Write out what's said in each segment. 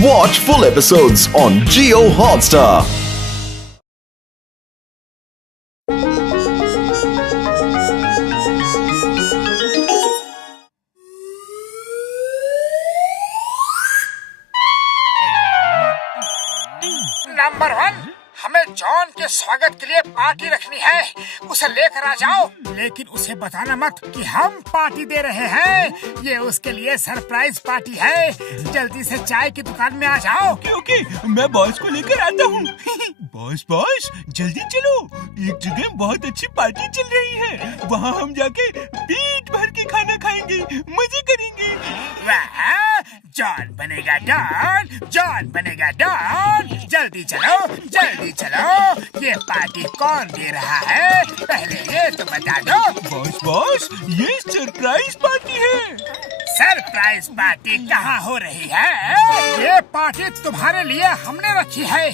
Watch full episodes on Jio Hotstar. Number 1, हमें John के स्वागत के लिए पार्टी रखनी है। उसे लेकर आ जाओ, लेकिन उसे बताना मत कि हम पार्टी दे रहे हैं। ये उसके लिए सरप्राइज पार्टी है। जल्दी से चाय की दुकान में आ जाओ। ओके, मैं बॉस को लेकर आता हूँ। बॉस, जल्दी चलो। एक जगह बहुत अच्छी पार्टी चल रही है, वहाँ हम जाके पेट भर के खाना खाएंगे, मजे करेंगे। वाह, जॉन बनेगा डॉन, जॉन बनेगा डॉन। जल्दी चलो, ये पार्टी कौन दे रहा है, पहले ये तो बता दो। बॉस, ये सरप्राइज पार्टी है। सरप्राइज पार्टी कहाँ हो रही है? ये पार्टी तुम्हारे लिए हमने रखी है।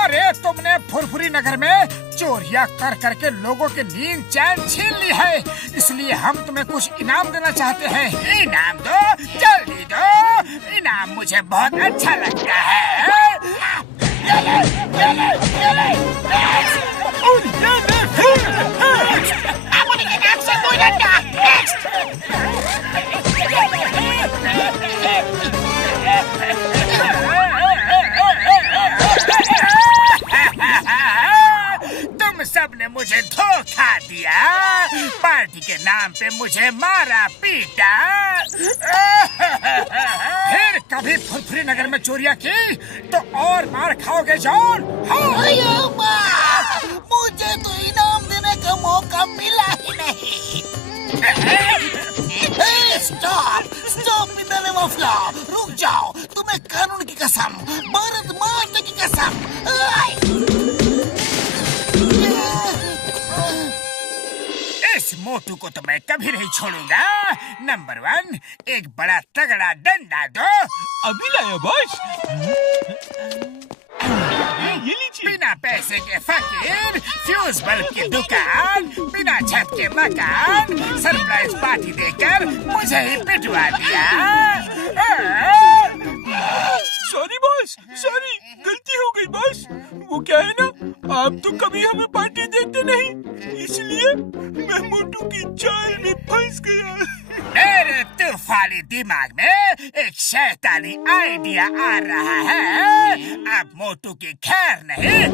अरे तुमने फुरफुरी नगर में चोरियां कर करके लोगों के नींद चैन छीन ली है, इसलिए हम तुम्हें कुछ इनाम देना चाहते हैं। इनाम दो, जल्दी दो। इनाम मुझे बहुत अच्छा लगता है। तुम सबने मुझे धोखा दिया, पार्टी के नाम पे मुझे मारा पीटा। फिर कभी फुरफुरी नगर में चोरियां की तो और मार खाओगे जॉन। मुझे तो इनाम देने का मौका मिला ही नहीं। स्टॉप मिलने माफिया, रुक जाओ। तुम्हें कानून की कसम, भारत माता की कसम। इस मोटू को तो मैं कभी नहीं छोड़ूंगा। नंबर 1, एक बड़ा तगड़ा डंडा दो। अभी लाया बॉस। ये लीजिए। बिना पैसे के फकीर, फ्यूज बल्ब की दुकान, बिना छत के मकान, सरप्राइज पार्टी देकर मुझे ही पिटवा दिया। सॉरी बॉस, सॉरी, गलती हो गई बॉस। वो क्या है ना, आप तो कभी हमें पार्टी देते नहीं, इसलिए मैं मोटू की चाल में फंस गया। मेरे तूफानी दिमाग में एक शैतानी आइडिया आ रहा है। अब मोटू की खैर नहीं।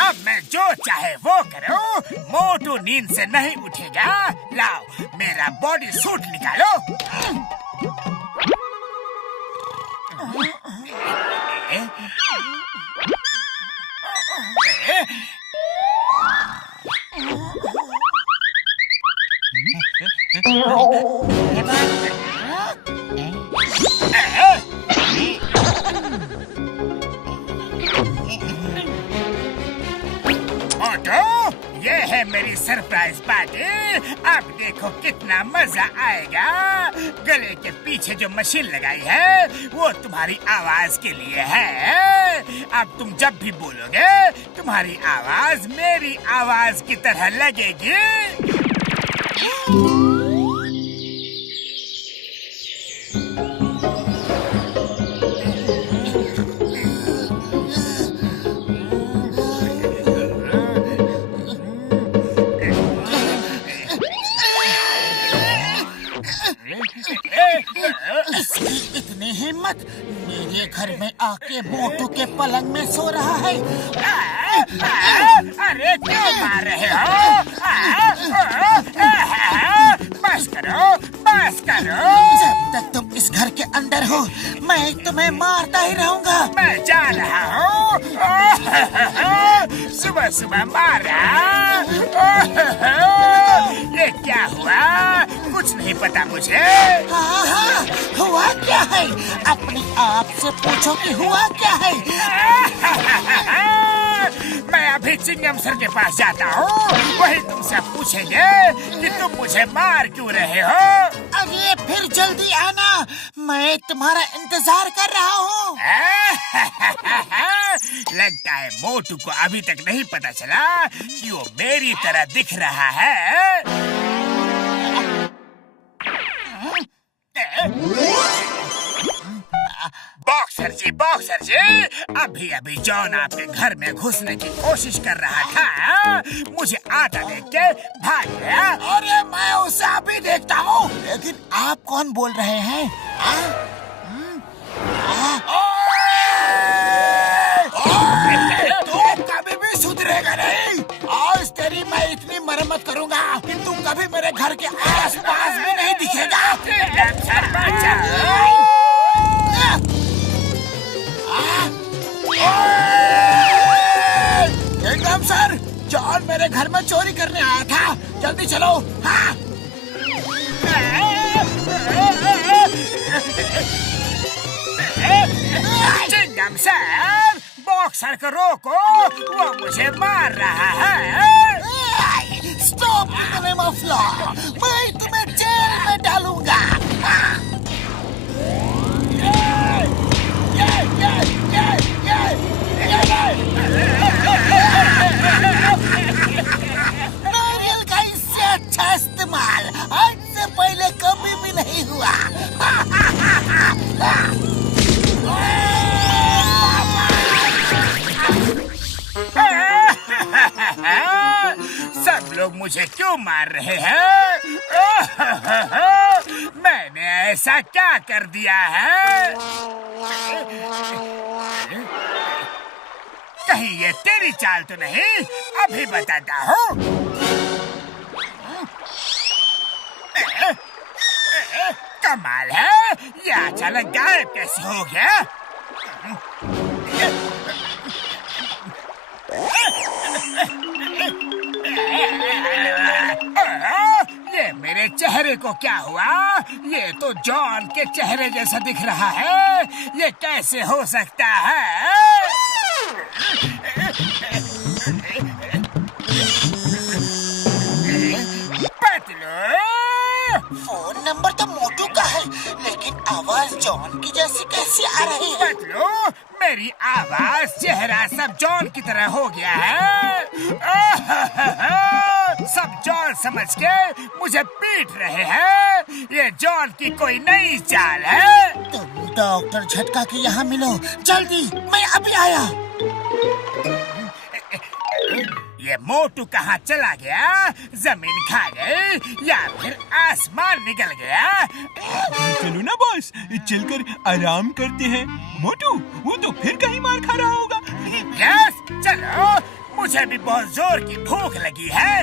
अब मैं जो चाहे वो करूं, मोटू नींद से नहीं उठेगा। लाओ मेरा बॉडी सूट निकालो। मोटू, ये है मेरी सरप्राइज पार्टी। अब देखो कितना मजा आएगा। गले के पीछे जो मशीन लगाई है वो तुम्हारी आवाज के लिए है। अब तुम जब भी बोलोगे तुम्हारी आवाज मेरी आवाज की तरह लगेगी। इतनी हिम्मत, मेरे घर में आके मोटू के पलंग में सो रहा है। अरे क्यों मार रहे हो? बस करो। जब तक तुम इस घर के अंदर हो, मैं तुम्हें मारता ही रहूंगा। मैं जा रहा हूँ। सुबह सुबह मारा। ये क्या हुआ? कुछ नहीं पता मुझे। हाँ, हुआ क्या है? अपने आप से पूछो कि हुआ क्या है। मैं अभी चिंगम सर के पास जाता हूँ, वही तुमसे पूछेंगे कि तुम मुझे मार क्यों रहे हो। अरे फिर जल्दी आना, मैं तुम्हारा इंतजार कर रहा हूँ। लगता है मोटू को अभी तक नहीं पता चला कि वो मेरी तरह दिख रहा है। बॉक्सर जी, अभी अभी जॉन आपके घर में घुसने की कोशिश कर रहा था, मुझे आता देख के भाग गया। अरे मैं उसे अभी देखता हूँ, लेकिन आप कौन बोल रहे हैं? तू कभी भी सुधरेगा नहीं। आज तेरी मैं इतनी मरम्मत करूँगा कि तू कभी मेरे घर के आस-पास भी नहीं दिखेगा। एकदम सर, जॉन मेरे घर में चोरी करने आया था, जल्दी चलो। हाँ। चिंगम सर, बॉक्सर को रोको, वो मुझे मार रहा है। Stop in the name of law, मैं तुम्हें जेल में डालूंगा। नारियल का इससे अच्छा इस्तेमाल आज से पहले कभी भी नहीं हुआ। सब लोग मुझे क्यों मार रहे हैं? मैंने ऐसा क्या कर दिया है? कहीं ये तेरी चाल तो नहीं? अभी बताता हूँ। कमाल है, ये अचानक गायब कैसे हो गया? ये मेरे चेहरे को क्या हुआ? ये तो जॉन के चेहरे जैसा दिख रहा है। ये कैसे हो सकता है? फोन नंबर तो मोटू का है, लेकिन आवाज जॉन की जैसी कैसी आ रही है? पतलू, मेरी आवाज चेहरा सब जॉन की तरह हो गया है। सब जॉन समझ के मुझे पीट रहे हैं। ये जॉन की कोई नई चाल है। तुम डॉक्टर झटका के यहाँ मिलो जल्दी, मैं अभी आया। ये मोटू कहाँ चला गया? जमीन खा गई या फिर आसमान निकल गया? चलो ना बॉस, चलकर आराम करते हैं। मोटू, वो तो फिर कहीं मार खा रहा होगा। यस, चलो, मुझे भी बहुत जोर की भूख लगी है।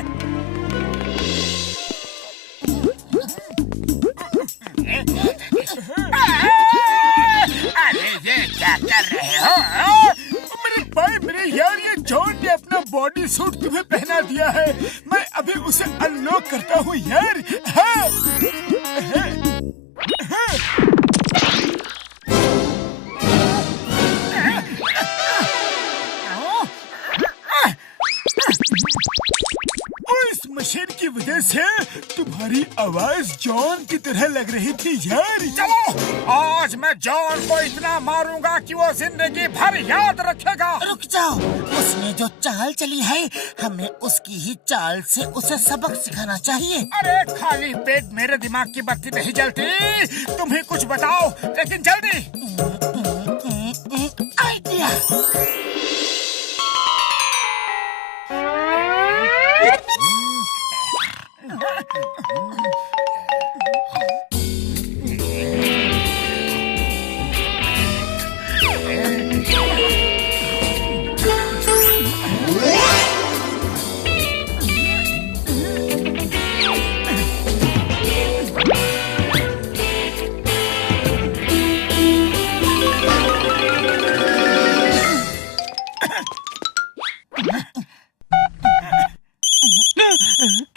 अरे ये क्या कर रहे हो? मेरे यार, ये जॉन ने अपना बॉडी सूट तुम्हें पहना दिया है। मैं अभी उसे अनलॉक करता हूँ यार। हाँ। इस मशीन की वजह से तुम्हारी आवाज जॉन की तरह लग रही थी यार। चलो, आज मैं जॉन को इतना मारूंगा कि वो जिंदगी भर याद रखेगा। रुक जाओ, उसने जो चाल चली है, हमें उसकी ही चाल से उसे सबक सिखाना चाहिए। अरे खाली पेट मेरे दिमाग की बत्ती नहीं जलती। तुम ही कुछ बताओ, लेकिन जल्दी। आइडिया।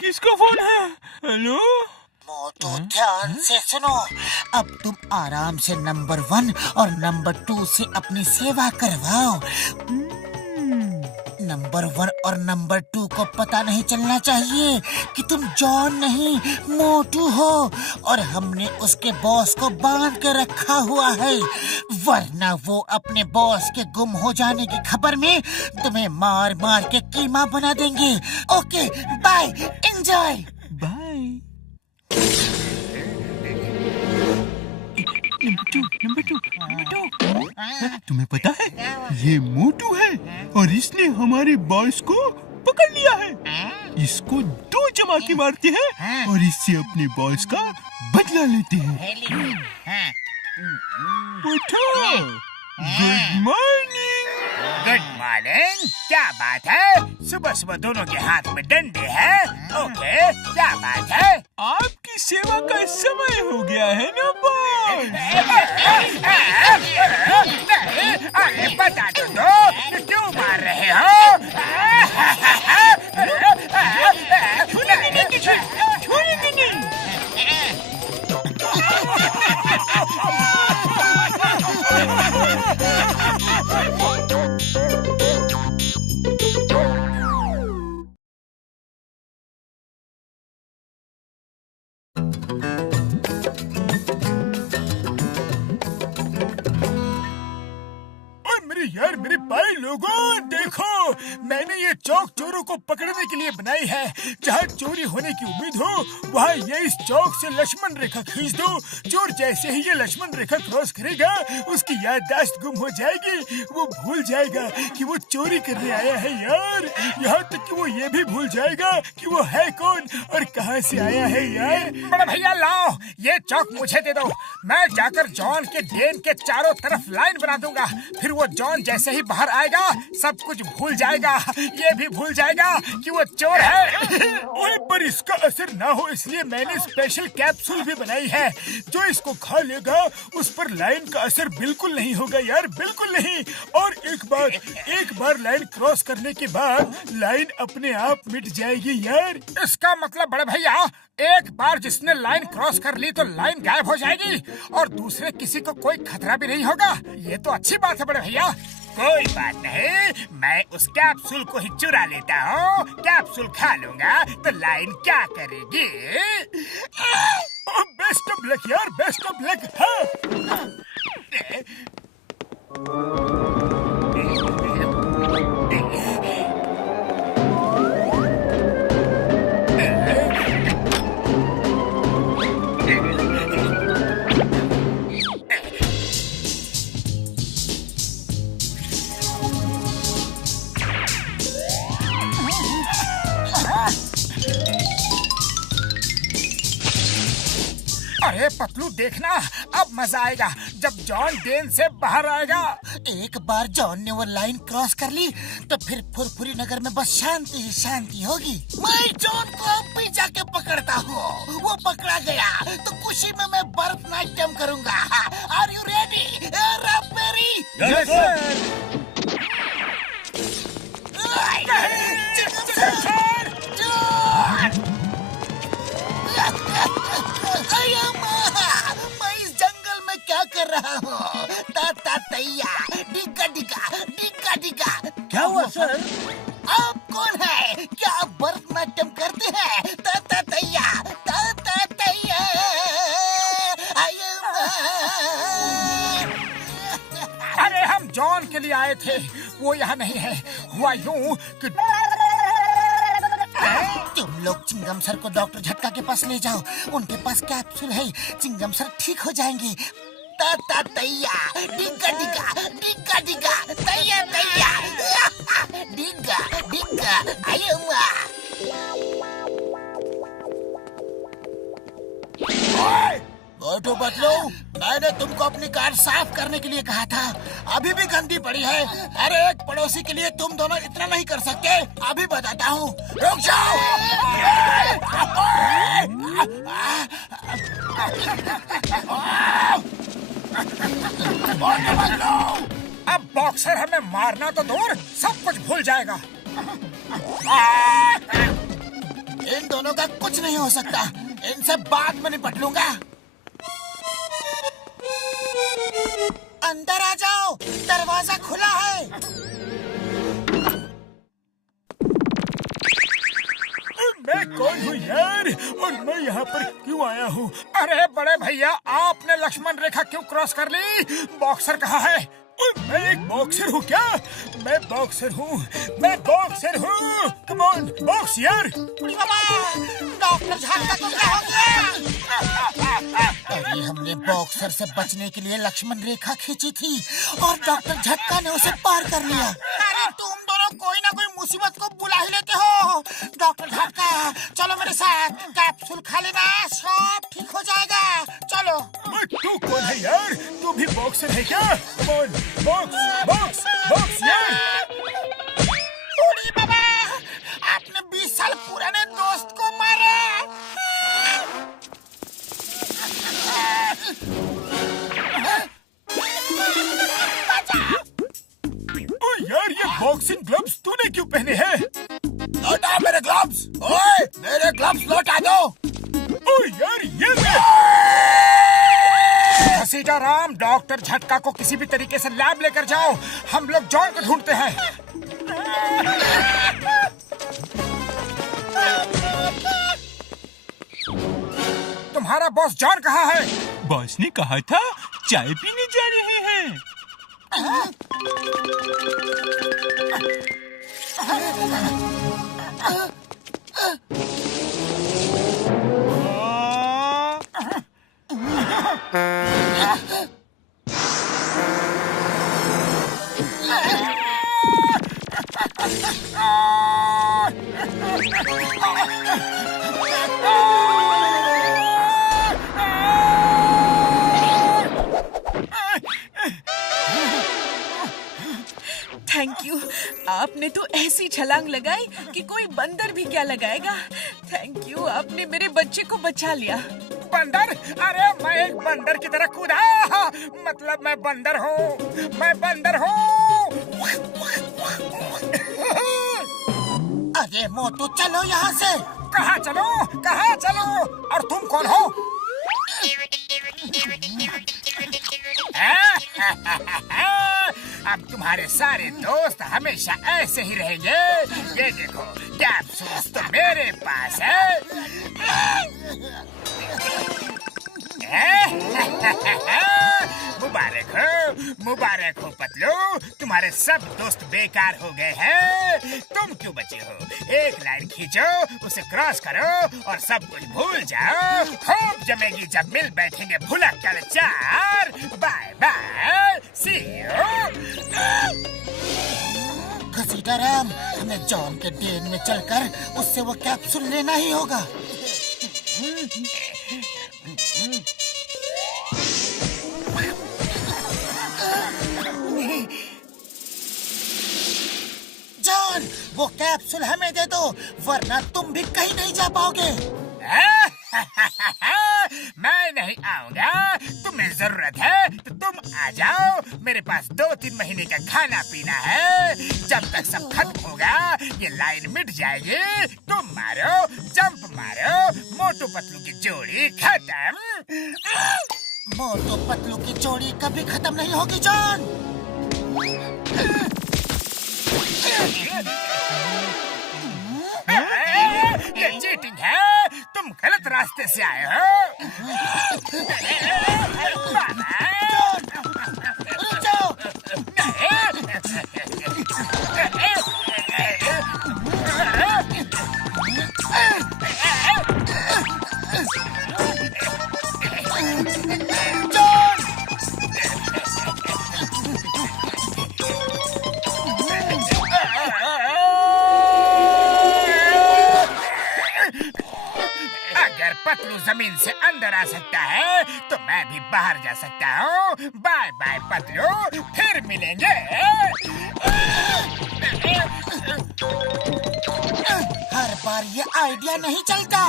किसका फोन है? हेलो मोटू, ध्यान से सुनो। अब तुम आराम से नंबर 1 और नंबर 2 से अपनी सेवा करवाओ। नंबर 1 और नंबर 2 को पता नहीं चलना चाहिए कि तुम जॉन नहीं मोटू हो और हमने उसके बॉस को बांध के रखा हुआ है, वरना वो अपने बॉस के गुम हो जाने की खबर में तुम्हें मार मार के कीमा बना देंगे। Okay bye, enjoy. Bye. Number two. तुम्हें पता है ये मोटू है और इसने हमारे बॉस को पकड़ लिया है। इसको 2 चमाके मारते हैं और इससे अपने बॉस का बदला लेते हैं। उठो। Good morning. Good morning. क्या बात है? सुबह सुबह दोनों के हाथ में डंडे हैं। ओके, क्या बात है? आपकी सेवा का समय हो गया है ना बॉस? अरे बता तो दो, क्यों मार रहे हो? छोड़ेंगे नहीं। यार मेरे भाई लोगों, देखो मैंने ये चौक चोरों को पकड़ने के लिए बनाई है। जहाँ चोरी होने की उम्मीद हो वहाँ ये इस चौक से लक्ष्मण रेखा खींच दो। चोर जैसे ही ये लक्ष्मण रेखा क्रॉस करेगा उसकी याददाश्त गुम हो जाएगी। वो भूल जाएगा कि वो चोरी करने आया है यार। यहाँ तक कि वो ये भी भूल जाएगा कि वो है कौन और कहाँ से आया है यार। बड़े भैया लाओ ये चौक मुझे दे दो। मैं जाकर जॉन के डेन के चारों तरफ लाइन बना दूंगा। फिर वो जॉन जैसे ही बाहर आएगा सब कुछ भूल जाएगा। ये भी भूल जाएगा कि वो चोर है। ओए पर इसका असर ना हो इसलिए मैंने स्पेशल कैप्सूल भी बनाई है। जो इसको खा लेगा उस पर लाइन का असर बिल्कुल नहीं होगा यार, बिल्कुल नहीं। और एक बार लाइन क्रॉस करने के बाद लाइन अपने आप मिट जाएगी यार। इसका मतलब बड़े भैया एक बार जिसने लाइन क्रॉस कर ली तो लाइन गायब हो जाएगी और दूसरे किसी को कोई खतरा भी नहीं होगा। ये तो अच्छी बात है बड़े भैया। कोई बात नहीं, मैं उस कैप्सूल को ही चुरा लेता हूँ। कैप्सूल खा लूंगा तो लाइन क्या करेगी? बेस्ट ऑफ लक यार, बेस्ट ऑफ लक। हाँ। अरे पतलू देखना अब मजा आएगा जब जॉन डेन से बाहर आएगा। एक बार जॉन ने वो लाइन क्रॉस कर ली तो फिर फुरफुरी नगर में बस शांति ही शांति होगी। मैं जॉन को अब भी जाके पकड़ता हूँ। वो पकड़ा गया तो खुशी में मैं भरतनाट्यम करूँगा। Are you ready robbery? Yes मैं इस जंगल में क्या कर रहा हूँ? ता तैया डिगा डिगा डिगा डिगा। क्या हुआ सर? आप कौन है? क्या आप भरतनाट्यम करते हैं? ता तैया तैया। अरे हम जॉन के लिए आए थे, वो यहाँ नहीं है। हुआ यूं कि तुम लोग चिंगम सर को डॉक्टर झटका के पास ले जाओ। उनके पास कैप्सूल है, चिंगम सर ठीक हो जाएंगे। ता तैया डिगा डिगा डिगा डिगा तैया तैया डिगा डिगा आयुमा। मोटू बदलू, मैंने तुमको अपनी कार साफ करने के लिए कहा था, अभी भी गंदी पड़ी है। अरे एक पड़ोसी के लिए तुम दोनों इतना नहीं कर सकते। अभी बताता हूँ, रुक जाओ। अब बॉक्सर हमें मारना तो दूर सब कुछ भूल जाएगा। इन दोनों का कुछ नहीं हो सकता, इनसे बाद में निपट लूंगा। अंदर आ जाओ, दरवाजा खुला है। मैं कौन हूँ यार, और मैं यहाँ पर क्यों आया हूँ? अरे बड़े भैया, आपने लक्ष्मण रेखा क्यों क्रॉस कर ली? बॉक्सर कहाँ है? मैं एक बॉक्सर हूँ क्या? मैं बॉक्सर हूँ, मैं बॉक्सर हूँ। कम ऑन, बॉक्स यार। डॉक्टर झटका को क्या हो गया? अरे हमने बॉक्सर से बचने के लिए लक्ष्मण रेखा खींची थी और डॉक्टर झटका ने उसे पार कर लिया। अरे तुम दोनों कोई ना कोई मुसीबत को बुला ही लेते हो। डॉक्टर झटका, चलो मेरे साथ, कैप्सूल खा लेना, सब ठीक हो जाएगा। चलो। तू कौन है यार? तू भी बॉक्सर है क्या? कौन? बॉक्स बॉक्स बॉक्स यार। ओडी बाबा, आपने 20 साल पुराने दोस्त को मारा। ओ यार, ये बॉक्सिंग ग्लव्स तूने क्यों पहने हैं? लौटा मेरे ग्लव्स। ओए, मेरे ग्लव्स लौटा दो। ओ यार, ये सीताराम, डॉक्टर झटका को किसी भी तरीके से लैब लेकर जाओ। हम लोग जॉन को ढूंढते हैं। तुम्हारा बॉस जॉन कहाँ है? बॉस ने कहा था चाय पीने जा रहे हैं। थैंक यू, आपने तो ऐसी छलांग लगाई कि कोई बंदर भी क्या लगाएगा। थैंक यू, आपने मेरे बच्चे को बचा लिया। बंदर? अरे मैं एक बंदर की तरह कूदा, मतलब मैं बंदर हूँ, मैं बंदर हूँ। अरे मोटू, चलो यहाँ से। कहाँ चलो, कहाँ चलो? और तुम कौन हो? अब तुम्हारे सारे दोस्त हमेशा ऐसे ही रहेंगे। ये देखो, कैप्सूल्स तो मेरे पास है। मुबारक हो पतलू, तुम्हारे सब दोस्त बेकार हो गए हैं। तुम क्यों बचे हो? एक लाइन खींचो, उसे क्रॉस करो और सब कुछ भूल जाओ। खूब जमेगी जब मिल बैठेंगे भुलक्कड़ चार। Bye bye, see you. Sitaram, हमें जॉन के डेन में चलकर उससे वो कैप्सूल लेना ही होगा। जॉन, वो कैप्सूल हमें दे दो, वरना तुम भी कहीं नहीं जा पाओगे। मैं नहीं आऊंगा। तुम्हें जरूरत है तो तुम आ जाओ। मेरे पास 2-3 महीने का खाना पीना है। जब तक सब खत्म होगा ये लाइन मिट जाएगी। तुम मारो, जंप मारो, मोटू पतलू की जोड़ी खत्म। मोटू पतलू की जोड़ी कभी खत्म नहीं होगी जॉन। ये चीटिंग है। तुम गलत रास्ते से आए हो। अगर पतलू जमीन से अंदर आ सकता है तो मैं भी बाहर जा सकता हूँ। बाय बाय पतलू, फिर मिलेंगे। हर बार ये आइडिया नहीं चलता।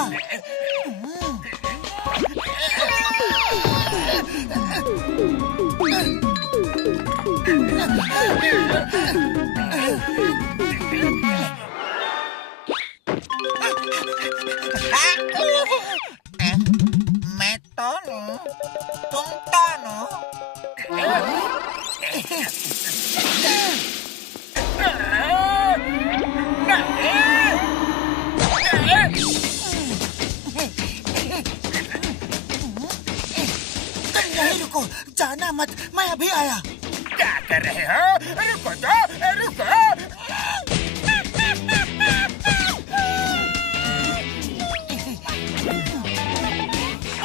मैं टॉनू, तुम टॉनू। मत, मैं अभी आया। क्या कर रहे हो? रुको तो, रुको।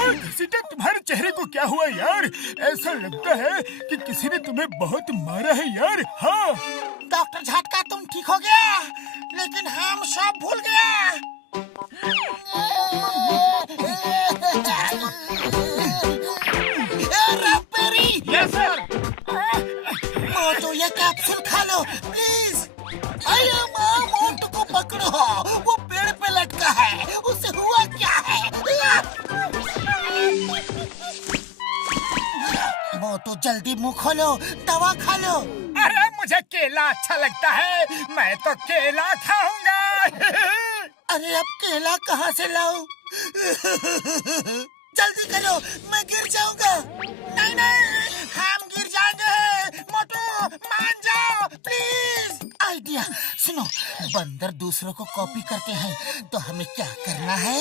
घसीटा, तुम्हारे चेहरे को क्या हुआ यार? ऐसा लगता है कि किसी ने तुम्हें बहुत मारा है यार। हाँ डॉक्टर झटका, तुम ठीक हो गया, लेकिन हम सब भूल गया। Yes sir. मोटू, ये कैप्सूल खा लो प्लीज। अरे माँ, मोटू को पकड़ो, वो पेड़ पे लटका है, उसे हुआ क्या है? मोटू जल्दी मुंह खोलो, दवा खा लो। अरे मुझे केला अच्छा लगता है, मैं तो केला खाऊंगा। अरे अब केला कहाँ से लाऊं? जल्दी करो, मैं गिर जाऊंगा। नहीं नहीं, हम गिर जाएंगे। मोटू मान जाओ प्लीज। आइडिया सुनो, बंदर दूसरों को कॉपी करते हैं, तो हमें क्या करना है?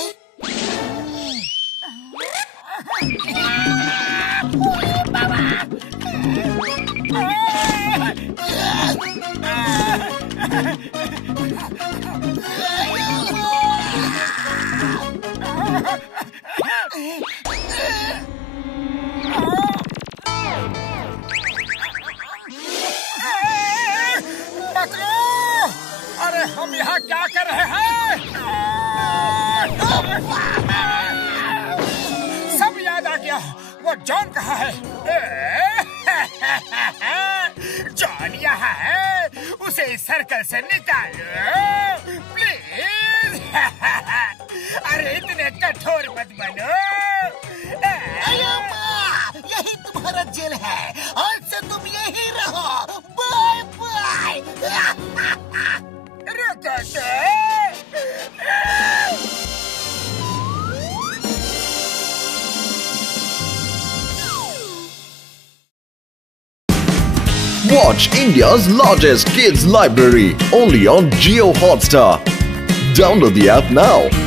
अरे हम यहाँ क्या कर रहे हैं? सब याद आ गया। वो जॉन कहाँ है? जॉन यहाँ है, उसे इस सर्कल से निकालो प्लीज। अरे इतने कठोर मत बनो। यही तुम्हारा जेल है, आज से तुम यही रहो। Bye bye. रुको तो। Watch India's largest kids library only on Jio Hotstar. Download the app now.